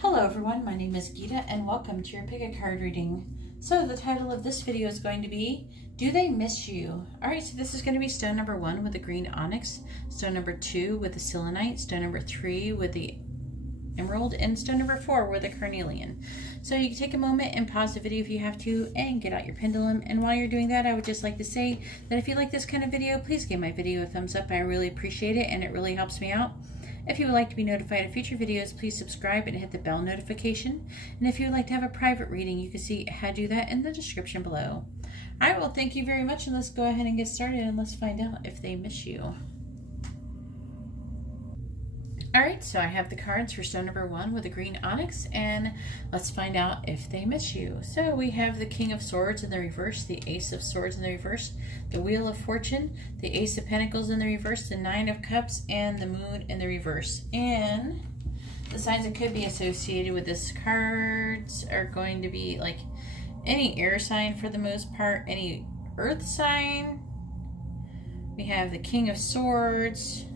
Hello everyone, my name is Geeta and welcome to your pick a card reading. So the title of this video is going to be, Do They Miss You? Alright, so this is going to be stone number 1 with the green onyx, stone number 2 with the selenite, stone number 3 with the emerald, and stone number 4 with the carnelian. So you can take a moment and pause the video if you have to and get out your pendulum. And while you're doing that, I would just like to say that if you like this kind of video, please give my video a thumbs up. I really appreciate it and it really helps me out. If you would like to be notified of future videos, please subscribe and hit the bell notification. And if you would like to have a private reading, you can see how to do that in the description below. Alright, well thank you very much, and let's go ahead and get started and let's find out if they miss you. Alright, so I have the cards for stone number 1 with the green onyx, and let's find out if they miss you. So we have the King of Swords in the reverse, the Ace of Swords in the reverse, the Wheel of Fortune, the Ace of Pentacles in the reverse, the Nine of Cups, and the Moon in the reverse. And the signs that could be associated with this cards are going to be like any air sign for the most part, any earth sign. We have the King of Swords,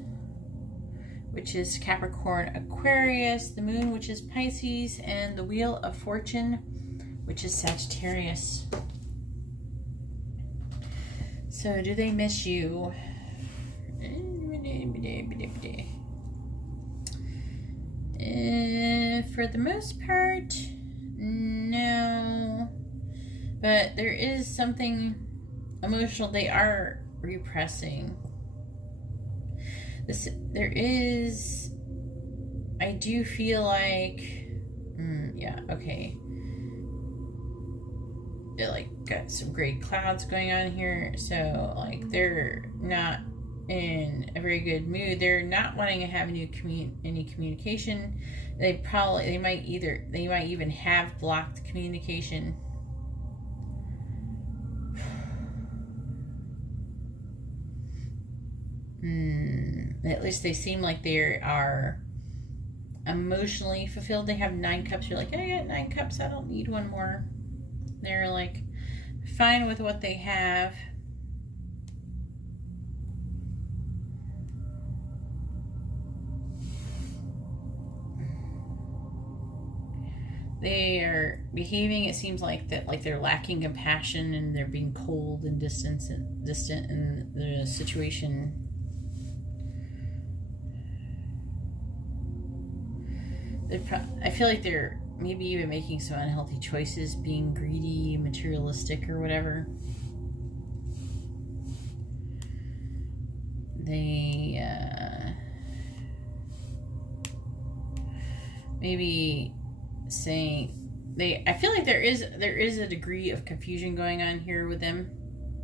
which is Capricorn, Aquarius, the Moon, which is Pisces, and the Wheel of Fortune, which is Sagittarius. So, do they miss you? For the most part, no. But there is something emotional they are repressing. I do feel like, yeah, okay. They're like got some gray clouds going on here, so like they're not in a very good mood. They're not wanting to have any communication. They might even have blocked communication. At least they seem like they are emotionally fulfilled. They have 9 cups. You're like, I got 9 cups. I don't need one more. They're like fine with what they have. They are behaving, it seems like that, like they're lacking compassion and they're being cold and distant in the situation. I feel like they're maybe even making some unhealthy choices, being greedy, materialistic, or whatever. They maybe saying I feel like there is a degree of confusion going on here with them.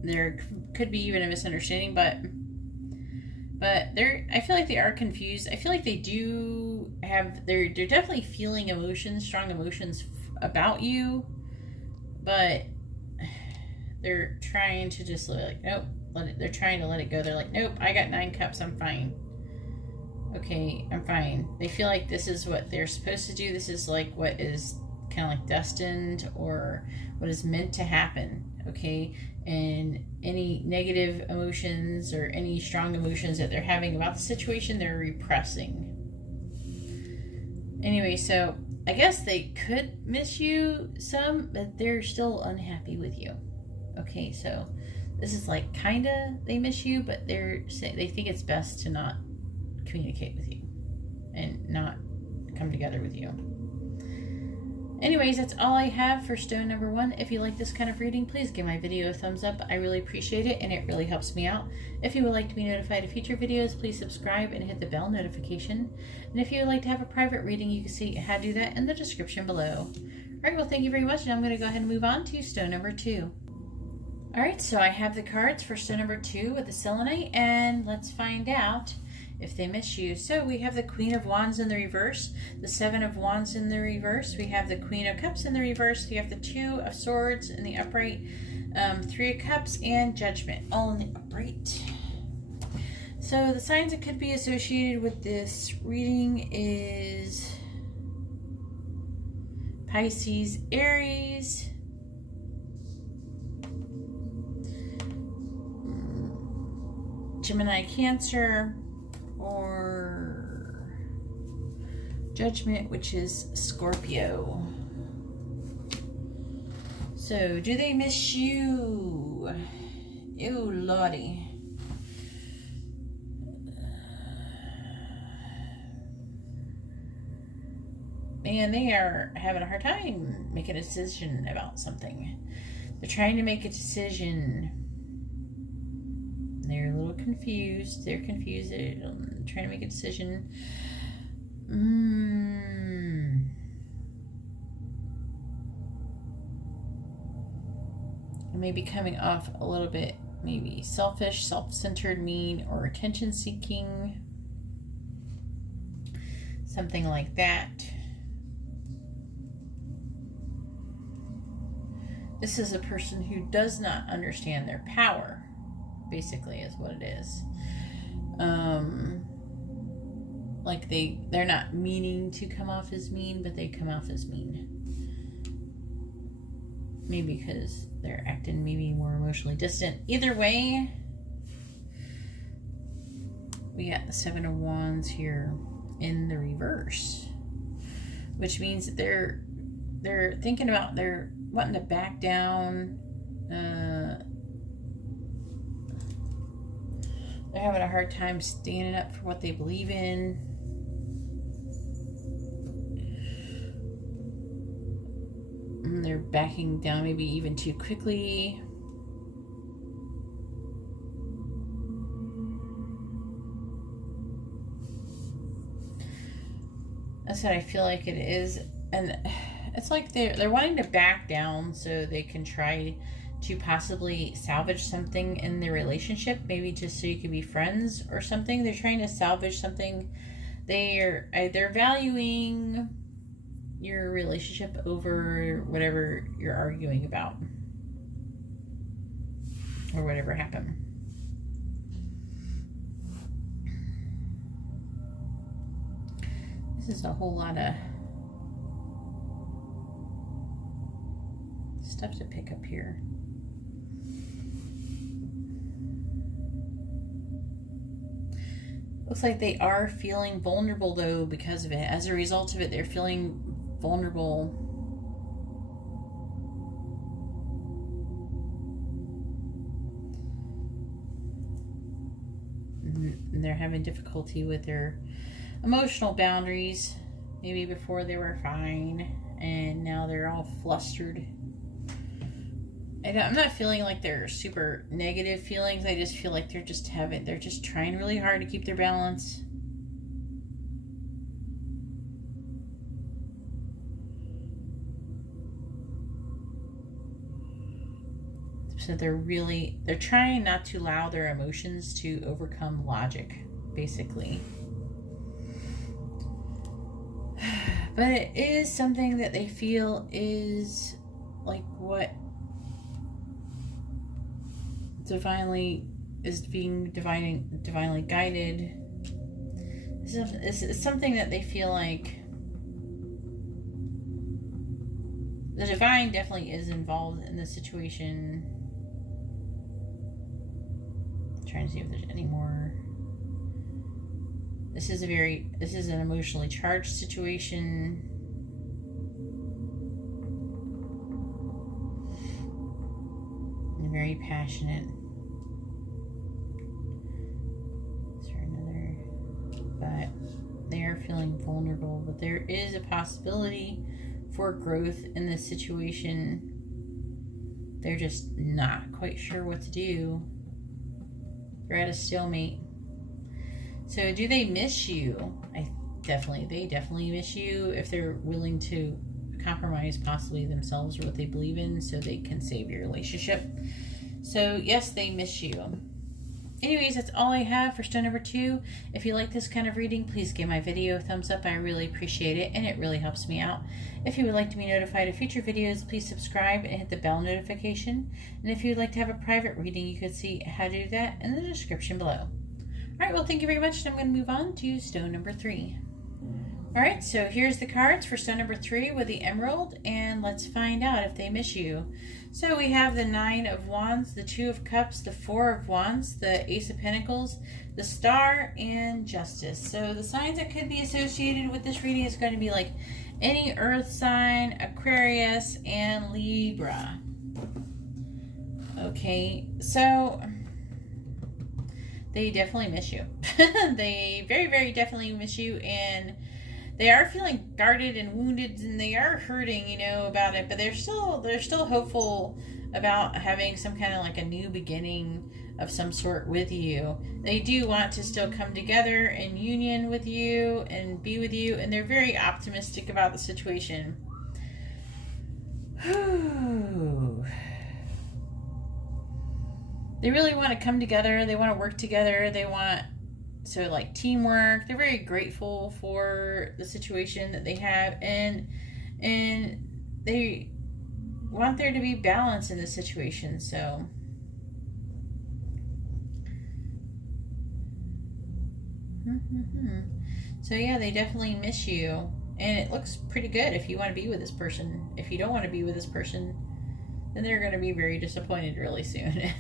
There could be even a misunderstanding, but I feel like they are confused. I feel like they do have, they're definitely feeling emotions, strong emotions about you, but they're trying to just like, nope, they're trying to let it go. They're like, nope, I got 9 cups, I'm fine. Okay, I'm fine. They feel like this is what they're supposed to do. This is like what is kind of like destined or what is meant to happen. Okay, and any negative emotions or any strong emotions that they're having about the situation, they're repressing. Anyway, so I guess they could miss you some, but they're still unhappy with you. Okay, so this is like kinda they miss you, but they think it's best to not communicate with you and not come together with you. Anyways, that's all I have for stone number 1. If you like this kind of reading, please give my video a thumbs up. I really appreciate it and it really helps me out. If you would like to be notified of future videos, please subscribe and hit the bell notification. And if you would like to have a private reading, you can see how to do that in the description below. Alright, well thank you very much, and I'm going to go ahead and move on to stone number 2. Alright, so I have the cards for stone number 2 with the selenite, and let's find out if they miss you. So we have the Queen of Wands in the reverse, the 7 of Wands in the reverse, we have the Queen of Cups in the reverse, we have the 2 of Swords in the upright, 3 of Cups, and Judgment all in the upright. So the signs that could be associated with this reading is Pisces, Aries, Gemini, Cancer, or Judgment, which is Scorpio. So, do they miss you? Ew, Lordy. And they are having a hard time making a decision about something. They're trying to make a decision. They're a little confused. They're confused. They're trying to make a decision. Maybe coming off a little bit, maybe selfish, self-centered, mean, or attention-seeking. Something like that. This is a person who does not understand their power, basically, is what it is. Like they're not meaning to come off as mean, but they come off as mean. Maybe because they're acting maybe more emotionally distant. Either way, we got the Seven of Wands here in the reverse, which means that they're thinking about, they're wanting to back down. They're having a hard time standing up for what they believe in. And they're backing down maybe even too quickly. That's what I feel like it is. And it's like they're wanting to back down so they can try to possibly salvage something in the relationship, maybe just so you can be friends or something. They're trying to salvage something. They're valuing your relationship over whatever you're arguing about or whatever happened. This is a whole lot of stuff to pick up here. Looks like they are feeling vulnerable though because of it. As a result of it, they're feeling vulnerable. And they're having difficulty with their emotional boundaries. Maybe before they were fine and now they're all flustered. I'm not feeling like they're super negative feelings. I just feel like they're just trying really hard to keep their balance. So they're trying not to allow their emotions to overcome logic, basically. But it is something that they feel is like what divinely is being divinely guided. This is something that they feel like the divine definitely is involved in the situation. I'm trying to see if there's any more. This is an emotionally charged situation. And very passionate. But they are feeling vulnerable, but there is a possibility for growth in this situation. They're just not quite sure what to do. They're at a stalemate. So do they miss you? They definitely miss you if they're willing to compromise possibly themselves or what they believe in so they can save your relationship. So yes, they miss you. Anyways, that's all I have for stone number 2. If you like this kind of reading, please give my video a thumbs up. I really appreciate it, and it really helps me out. If you would like to be notified of future videos, please subscribe and hit the bell notification. And if you would like to have a private reading, you could see how to do that in the description below. Alright, well, thank you very much, and I'm going to move on to stone number 3. All right, so here's the cards for stone number 3 with the emerald, and let's find out if they miss you. So we have the 9 of Wands, the 2 of Cups, the 4 of Wands, the Ace of Pentacles, the Star, and Justice. So the signs that could be associated with this reading is going to be like any earth sign, Aquarius, and Libra. Okay, so they definitely miss you. They very, very definitely miss you, and they are feeling guarded and wounded, and they are hurting, you know, about it, but they're still hopeful about having some kind of like a new beginning of some sort with you. They do want to still come together in union with you and be with you, and they're very optimistic about the situation. They really want to come together. They want to work together. They want like teamwork. They're very grateful for the situation that they have, and they want there to be balance in the situation. So yeah, they definitely miss you, and it looks pretty good if you want to be with this person. If you don't want to be with this person, then they're going to be very disappointed really soon.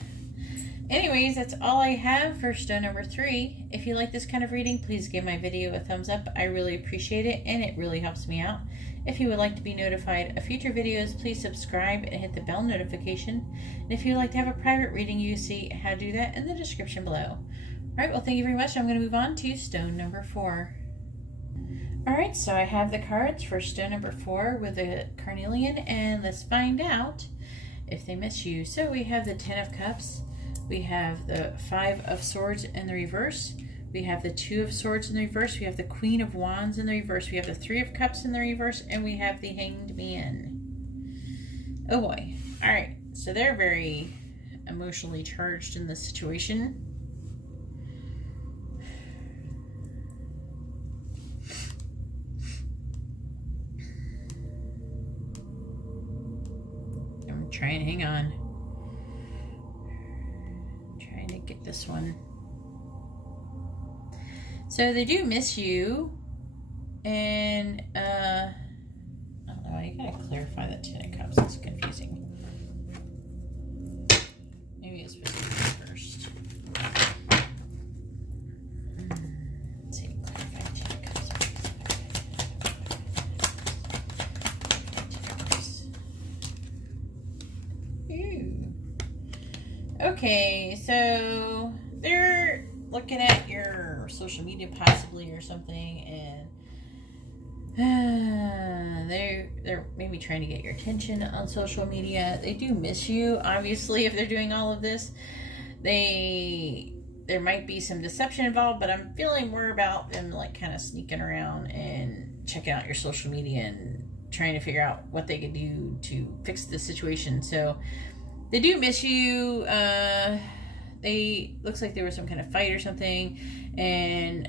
Anyways, that's all I have for stone number 3. If you like this kind of reading, please give my video a thumbs up. I really appreciate it, and it really helps me out. If you would like to be notified of future videos, please subscribe and hit the bell notification. And if you would like to have a private reading, you see how to do that in the description below. Alright, well, thank you very much. I'm going to move on to stone number 4. Alright, so I have the cards for stone number 4 with the carnelian, and let's find out if they miss you. So we have the 10 of Cups. We have the 5 of Swords in the reverse. We have the 2 of Swords in the reverse. We have the Queen of Wands in the reverse. We have the 3 of Cups in the reverse. And we have the Hanged Man. Oh boy. Alright, so they're very emotionally charged in this situation. I'm trying to hang on. Get this one. So they do miss you, and I don't know, I gotta clarify that 10 of Cups. It's confusing. Maybe it's supposed to be first. Let's see, clarify 10 of Cups. Ooh. Okay, so they're looking at your social media possibly or something, and they're maybe trying to get your attention on social media. They do miss you, obviously, if they're doing all of this. There might be some deception involved, but I'm feeling more about them like kind of sneaking around and checking out your social media and trying to figure out what they could do to fix the situation. So they do miss you. Looks like there was some kind of fight or something, and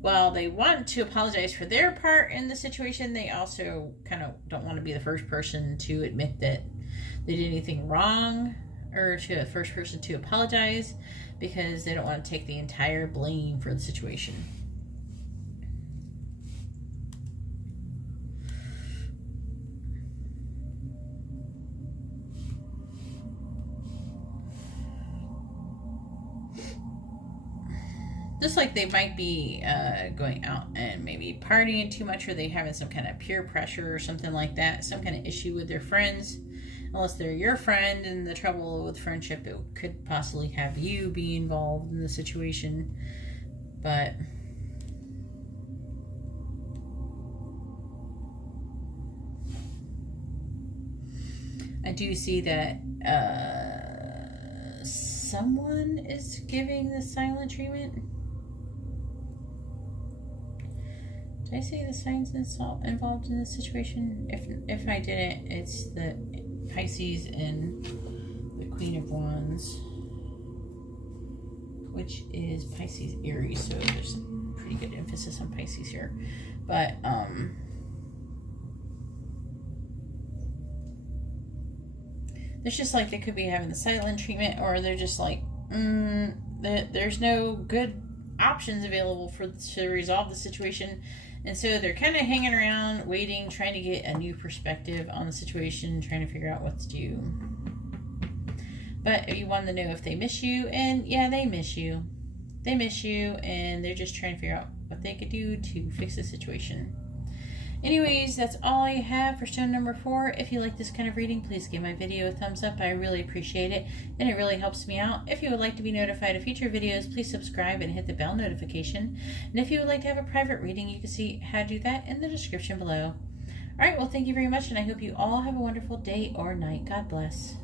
while they want to apologize for their part in the situation, they also kind of don't want to be the first person to admit that they did anything wrong, or to the first person to apologize, because they don't want to take the entire blame for the situation. Just like they might be going out and maybe partying too much, or they having some kind of peer pressure or something like that, some kind of issue with their friends. Unless they're your friend, and the trouble with friendship, it could possibly have you be involved in the situation. But I do see that someone is giving the silent treatment. Did I say the signs involved in this situation? If I didn't, it's the Pisces and the Queen of Wands, which is Pisces Aries, so there's some pretty good emphasis on Pisces here. But there's just like they could be having the silent treatment, or they're just like there's no good options available to resolve the situation, And so they're kind of hanging around, waiting, trying to get a new perspective on the situation, trying to figure out what to do. But you want to know if they miss you, and yeah, they miss you. They miss you, and they're just trying to figure out what they could do to fix the situation. Anyways, that's all I have for stone number 4. If you like this kind of reading, please give my video a thumbs up. I really appreciate it, and it really helps me out. If you would like to be notified of future videos, please subscribe and hit the bell notification. And if you would like to have a private reading, you can see how to do that in the description below. Alright, well, thank you very much, and I hope you all have a wonderful day or night. God bless.